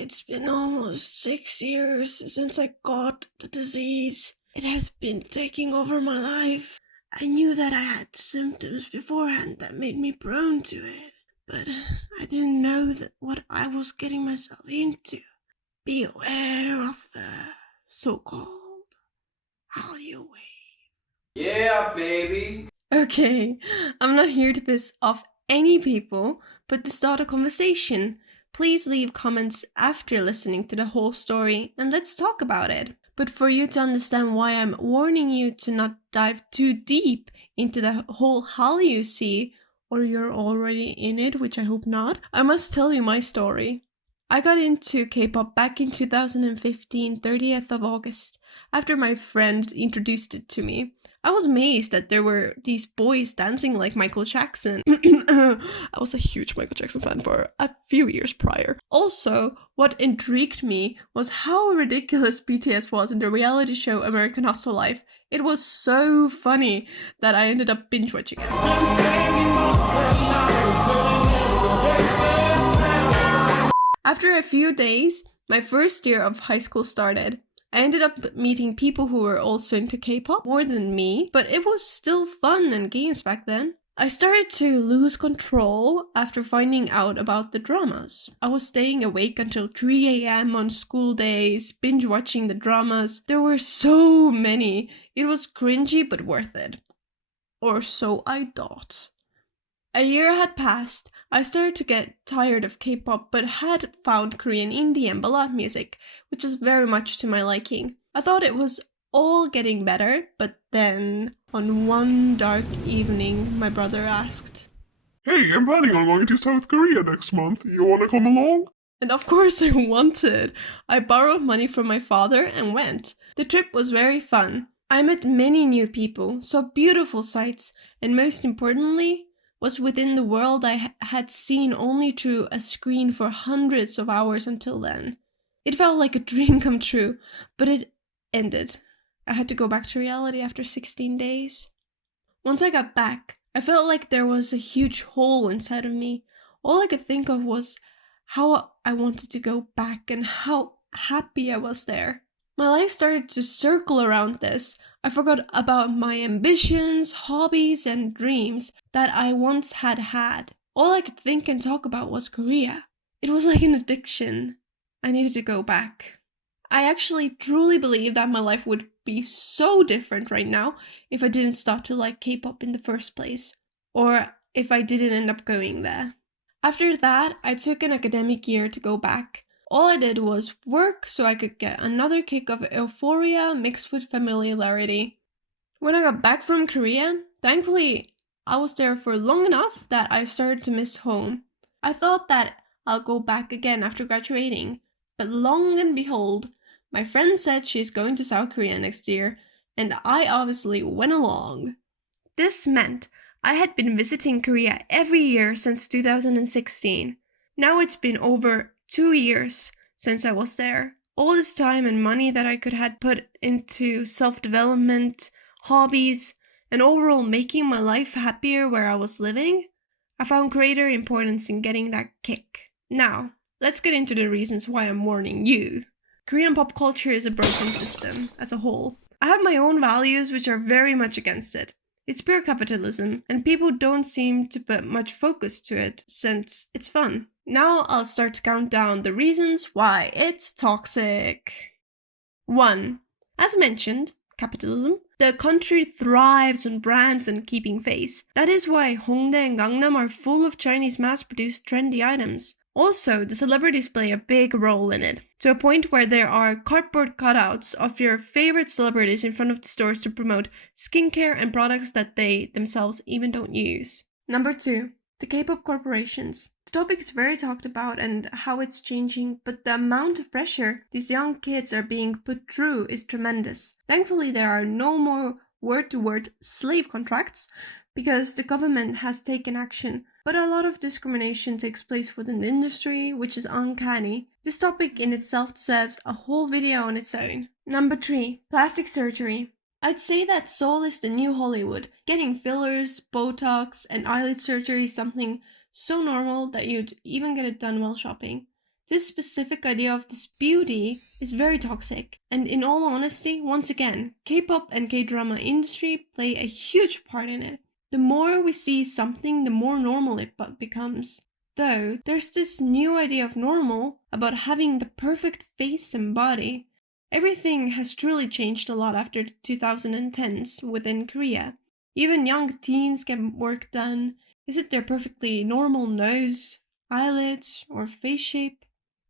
It's been almost 6 years since I got the disease. It has been taking over my life. I knew that I had symptoms beforehand that made me prone to it, but I didn't know that what I was getting myself into. Be aware of the so-called Hallyu wave. Yeah, baby. Okay, I'm not here to piss off any people, but to start a conversation. Please leave comments after listening to the whole story and let's talk about it. But for you to understand why I'm warning you to not dive too deep into the whole Hallyu sea, or you're already in it, which I hope not, I must tell you my story. I got into K-pop back in 2015, 30th of August, after my friend introduced it to me. I was amazed that there were these boys dancing like Michael Jackson. I was a huge Michael Jackson fan for a few years prior. Also, what intrigued me was how ridiculous BTS was in the reality show American Hustle Life. It was so funny that I ended up binge watching it. After a few days, my first year of high school started. I ended up meeting people who were also into K-pop more than me, but it was still fun and games back then. I started to lose control after finding out about the dramas. I was staying awake until 3 a.m. on school days, binge watching the dramas. There were so many. It was cringy but worth it. Or so I thought. A year had passed. I started to get tired of K-pop, but had found Korean indie and ballad music, which was very much to my liking. I thought it was all getting better, but then, on one dark evening, my brother asked, "Hey, I'm planning on going to South Korea next month. You wanna come along?" And of course I wanted. I borrowed money from my father and went. The trip was very fun. I met many new people, saw beautiful sights, and most importantly, was within the world I had seen only through a screen for hundreds of hours until then. It felt like a dream come true, but it ended. I had to go back to reality after 16 days. Once I got back, I felt like there was a huge hole inside of me. All I could think of was how I wanted to go back and how happy I was there. My life started to circle around this. I forgot about my ambitions, hobbies, and dreams that I once had. All I could think and talk about was Korea. It was like an addiction. I needed to go back. I actually truly believe that my life would be so different right now if I didn't start to like K-pop in the first place, or if I didn't end up going there. After that, I took an academic year to go back. All I did was work so I could get another kick of euphoria mixed with familiarity. When I got back from Korea, thankfully I was there for long enough that I started to miss home. I thought that I'll go back again after graduating, but long and behold, my friend said she's going to South Korea next year, and I obviously went along. This meant I had been visiting Korea every year since 2016. Now it's been over 2 years since I was there. All this time and money that I could have put into self-development, hobbies, and overall making my life happier where I was living, I found greater importance in getting that kick. Now, let's get into the reasons why I'm warning you. Korean pop culture is a broken system as a whole. I have my own values which are very much against it. It's pure capitalism, and people don't seem to put much focus to it since it's fun. Now I'll start to count down the reasons why it's toxic. 1. As mentioned, capitalism. The country thrives on brands and keeping face. That is why Hongdae and Gangnam are full of Chinese mass-produced trendy items. Also, the celebrities play a big role in it, to a point where there are cardboard cutouts of your favorite celebrities in front of the stores to promote skincare and products that they themselves even don't use. Number 2. The K-pop corporations. The topic is very talked about and how it's changing, but the amount of pressure these young kids are being put through is tremendous. Thankfully, there are no more word-to-word slave contracts, because the government has taken action, but a lot of discrimination takes place within the industry, which is uncanny. This topic in itself deserves a whole video on its own. Number 3. Plastic surgery. I'd say that Seoul is the new Hollywood. Getting fillers, Botox, and eyelid surgery is something so normal that you'd even get it done while shopping. This specific idea of this beauty is very toxic, and in all honesty, once again, K-pop and K-drama industry play a huge part in it. The more we see something, the more normal it becomes. Though, there's this new idea of normal about having the perfect face and body. Everything has truly changed a lot after the 2010s within Korea. Even young teens get work done. Is it their perfectly normal nose, eyelids, or face shape?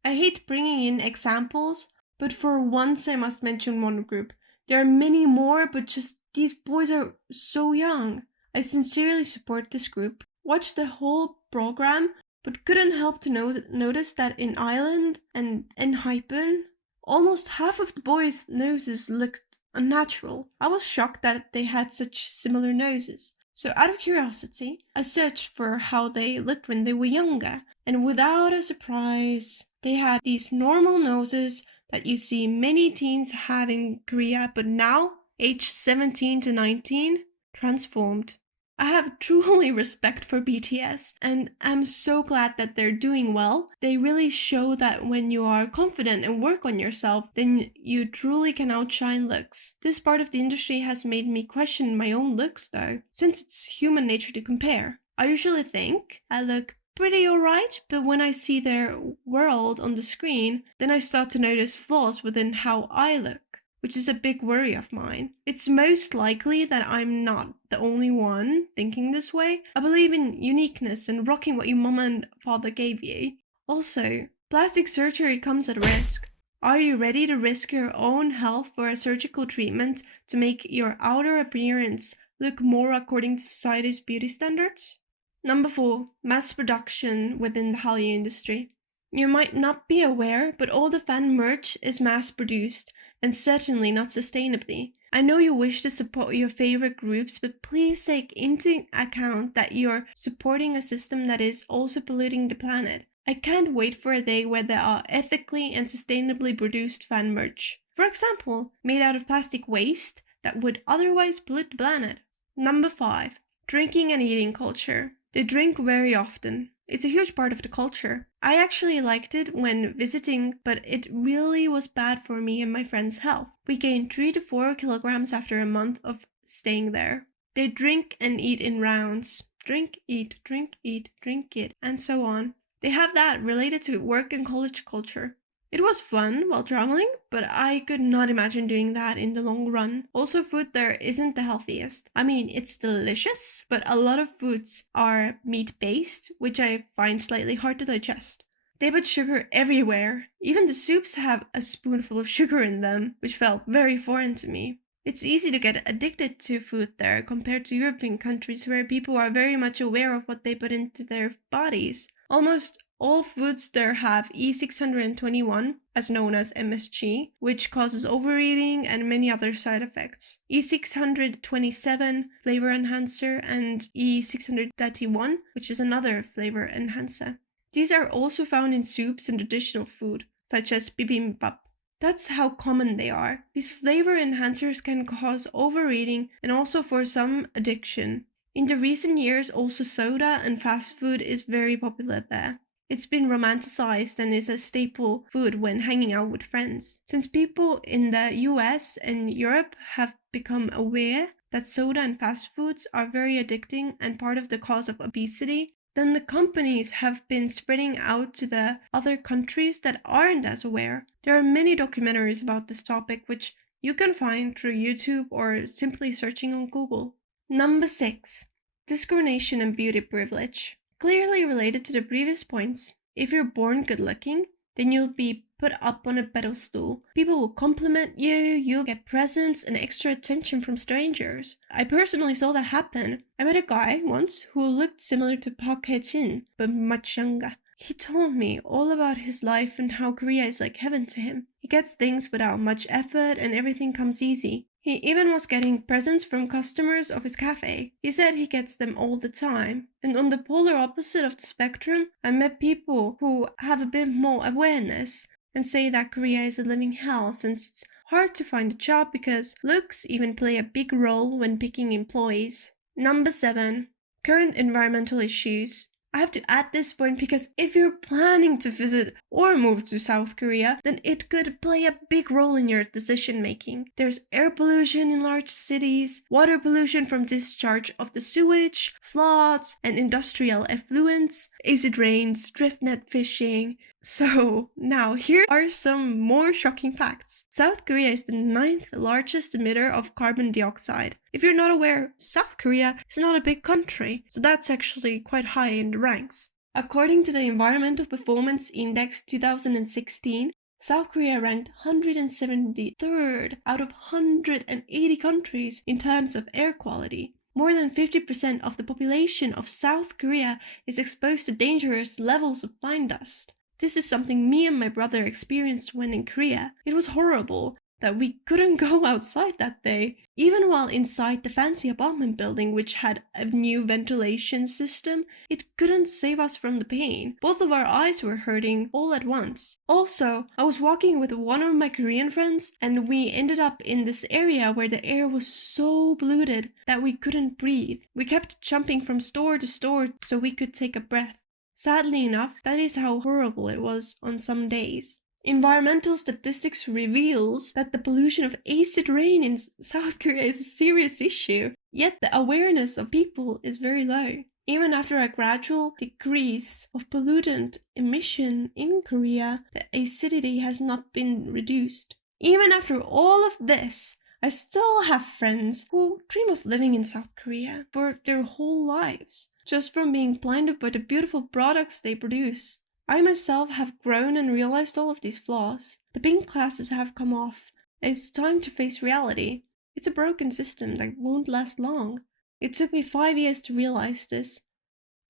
I hate bringing in examples, but for once I must mention one group. There are many more, but just these boys are so young. I sincerely support this group. Watched the whole program, but couldn't help to notice that in Island and Hypen, almost half of the boys' noses looked unnatural. I was shocked that they had such similar noses. So out of curiosity, I searched for how they looked when they were younger, and without a surprise, they had these normal noses that you see many teens have in Korea, but now, aged 17 to 19, transformed. I have truly respect for BTS, and I'm so glad that they're doing well. They really show that when you are confident and work on yourself, then you truly can outshine looks. This part of the industry has made me question my own looks though, since it's human nature to compare. I usually think I look pretty alright, but when I see their world on the screen, then I start to notice flaws within how I look, which is a big worry of mine. It's most likely that I'm not the only one thinking this way. I believe in uniqueness and rocking what your mama and father gave you. Also, plastic surgery comes at risk. Are you ready to risk your own health for a surgical treatment to make your outer appearance look more according to society's beauty standards? Number 4. Mass production within the Hallyu industry. You might not be aware, but all the fan merch is mass produced, and certainly not sustainably. I know you wish to support your favorite groups, but please take into account that you're supporting a system that is also polluting the planet. I can't wait for a day where there are ethically and sustainably produced fan merch. For example, made out of plastic waste that would otherwise pollute the planet. Number 5. Drinking and eating culture. They drink very often. It's a huge part of the culture. I actually liked it when visiting, but it really was bad for me and my friend's health. We gained 3 to 4 kilograms after a month of staying there. They drink and eat in rounds. Drink, eat, drink, eat, drink it, and so on. They have that related to work and college culture. It was fun while traveling, but I could not imagine doing that in the long run. Also, food there isn't the healthiest. I mean, it's delicious, but a lot of foods are meat-based, which I find slightly hard to digest. They put sugar everywhere. Even the soups have a spoonful of sugar in them, which felt very foreign to me. It's easy to get addicted to food there compared to European countries where people are very much aware of what they put into their bodies. Almost all foods there have E621, as known as MSG, which causes overeating and many other side effects. E627, flavor enhancer, and E631, which is another flavor enhancer. These are also found in soups and traditional food, such as bibimbap. That's how common they are. These flavor enhancers can cause overeating and also for some addiction. In the recent years, also soda and fast food is very popular there. It's been romanticized and is a staple food when hanging out with friends. Since people in the US and Europe have become aware that soda and fast foods are very addicting and part of the cause of obesity, then the companies have been spreading out to the other countries that aren't as aware. There are many documentaries about this topic which you can find through YouTube or simply searching on Google. Number 6. Discrimination and beauty privilege. Clearly related to the previous points, if you're born good looking, then you'll be put up on a pedestal. People will compliment you, you'll get presents and extra attention from strangers. I personally saw that happen. I met a guy once who looked similar to Park Hae-jin, but much younger. He told me all about his life and how Korea is like heaven to him. He gets things without much effort and everything comes easy. He even was getting presents from customers of his cafe. He said he gets them all the time. And on the polar opposite of the spectrum, I met people who have a bit more awareness and say that Korea is a living hell since it's hard to find a job because looks even play a big role when picking employees. Number 7. Current environmental issues. I have to add this point because if you're planning to visit or move to South Korea, then it could play a big role in your decision making. There's air pollution in large cities, water pollution from discharge of the sewage, floods, and industrial effluents, acid rains, drift net fishing. So now here are some more shocking facts. South Korea is the 9th largest emitter of carbon dioxide. If you're not aware, South Korea is not a big country, so that's actually quite high in the ranks. According to the Environmental Performance Index 2016, South Korea ranked 173rd out of 180 countries in terms of air quality. More than 50% of the population of South Korea is exposed to dangerous levels of fine dust. This is something me and my brother experienced when in Korea. It was horrible that we couldn't go outside that day, even while inside the fancy apartment building which had a new ventilation system. It couldn't save us from the pain. Both of our eyes were hurting all at once. Also, I was walking with one of my Korean friends and we ended up in this area where the air was so polluted that we couldn't breathe. We kept jumping from store to store so we could take a breath. Sadly enough, that is how horrible it was on some days. Environmental statistics reveals that the pollution of acid rain in South Korea is a serious issue, yet the awareness of people is very low. Even after a gradual decrease of pollutant emission in Korea, the acidity has not been reduced. Even after all of this, I still have friends who dream of living in South Korea for their whole lives, just from being blinded by the beautiful products they produce. I myself have grown and realized all of these flaws. The pink glasses have come off, and it's time to face reality. It's a broken system that won't last long. It took me 5 years to realize this.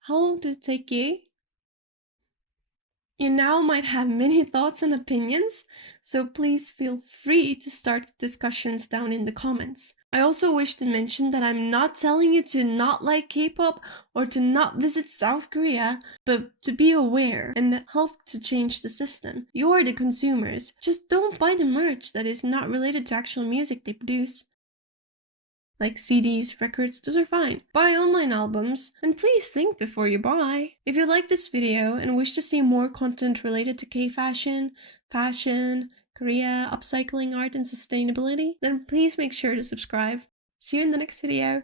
How long did it take you? You now might have many thoughts and opinions, so please feel free to start discussions down in the comments. I also wish to mention that I'm not telling you to not like K-pop or to not visit South Korea, but to be aware and help to change the system. You're the consumers. Just don't buy the merch that is not related to actual music they produce. Like CDs, records, those are fine. Buy online albums, and please think before you buy. If you like this video and wish to see more content related to K-fashion, fashion, Korea, upcycling, art, and sustainability, then please make sure to subscribe. See you in the next video.